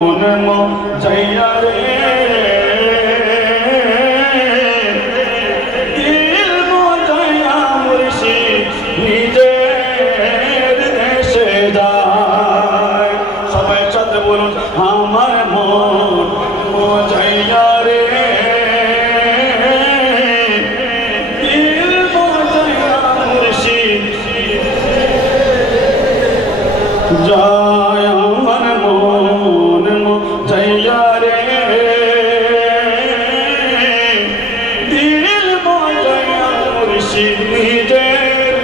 जैया रे दिल मोजैया मुर्शिद निजेर देशे যায় সবাই সাথে বলুন আমার মন মোজैया রে দিল মোজैया মুর্শিদ যায় আমার মন মোজैया রে দিল মোজैया মুর্শিদ নিজের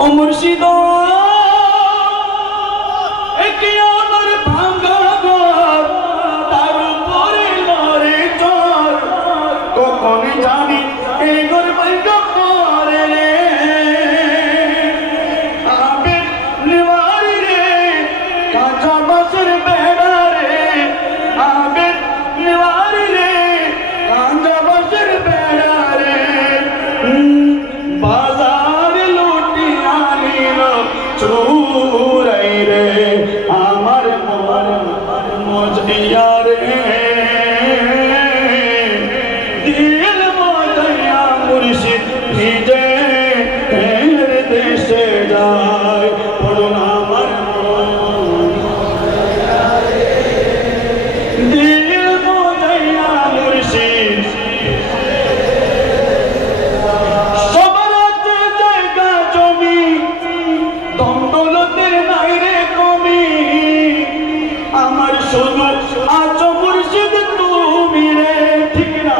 ও মুর্শিদ জানি এই গর্ব করে রে আবের নিবারি রে কাঁচা বাসের বেড়া রে আবের নিবারি রে কাঁচা বাসের বেড়া রে বাজার লুটি আনিল চুরাই রে আমার মন মোজैया রে मुर्शिद निजेर देशे যায় পড়ুন আমার দিল মোজैया মুর্শিদ সবার আছে জায়গা জমি দন্দলতের নাই রে কমি আমার শুধু আছো মুর্শিদ তুমি রে ঠিক না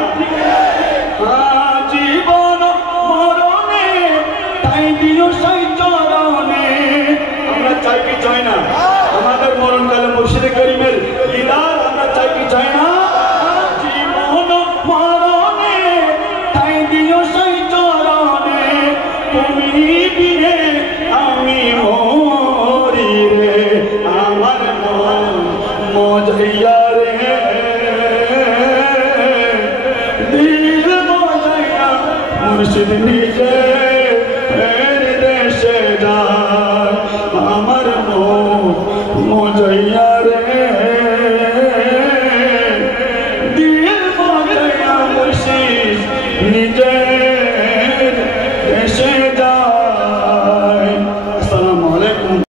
জীবন মরণে তাই দিও সেই চরণে আমরা চাই কি চাই না আমাদের মরণকালে মুর্শিদ করিমের দিদার আমরা চাই কি চাই না জীবন মরণে তাই দিও সেই চরণে তুমি বিনে আমি মরি রে আমার মন মোজैया রে মুর্শিদ নিজের দেশে যায় আমার মন মোজैया রে